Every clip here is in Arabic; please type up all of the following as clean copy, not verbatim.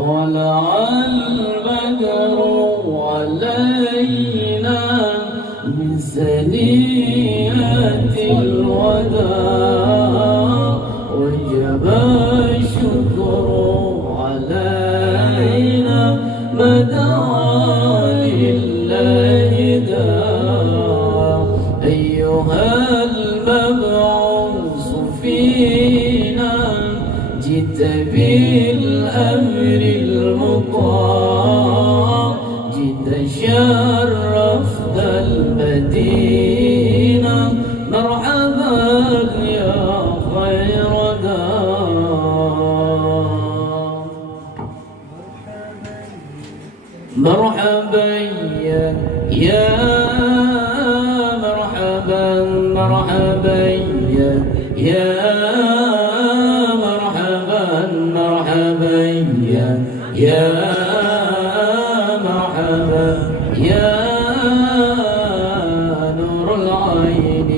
طلع البدر علينا من ثنيات الوداع وجب الشكر علينا ما دعا لله داع أيها المبعوث فينا جئت بالأمر المطاع جئت شرفت المدينة مرحبا يا خير دار مرحبا يا مرحبا مرحبا يا مرحبا يا مرحبا يا نور العين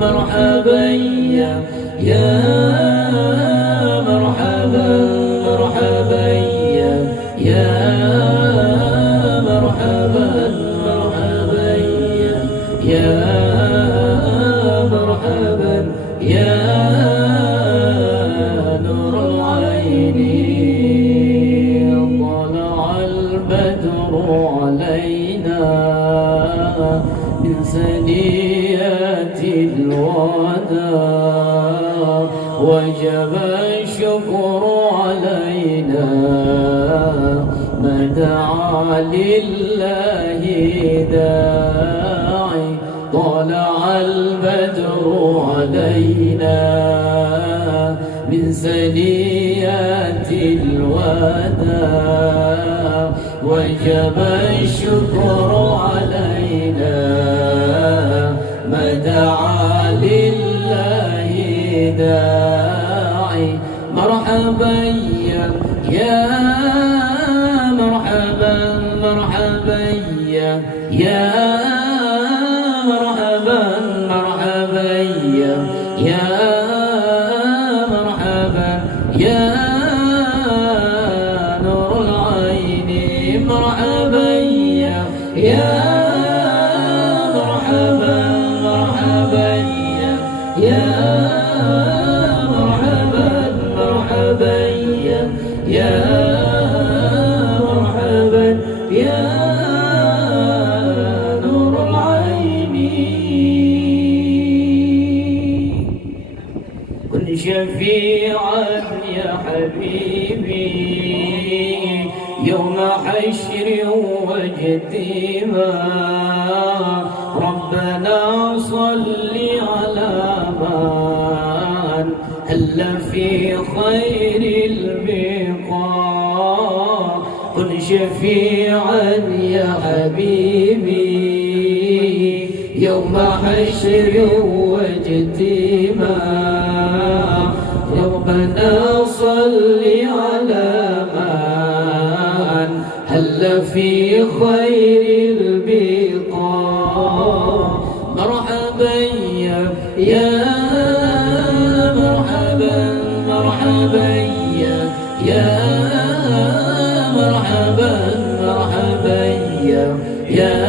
مرحبا يا مرحبا مرحبا يا مرحبا مرحبا يا مرحبا يا نور العين طلع البدر علينا من ثنيات الوداع وجب الشكر علينا ما دعا لله داعي طلع البدر علينا من ثنيات الوداع وجب الشكر علينا ما دعا لله داعي مرحبا يا مرحبا مرحبا يا مرحبا مرحبا يا مرحبا يا نور العين مرحبا يا مرحبا مرحبا يا مرحبا مرحبا يا مرحبا يا نور العين كن شفيعا يا حبيبي يوم حشر واجتماع ربنا صل على من هل في خير البقاع كن شفيعا يا حبيبي يوم حشر واجتماع ربنا صل على من هل في خير البقاع مرحبا يا مرحبا مرحبا يا مرحبا مرحبا يا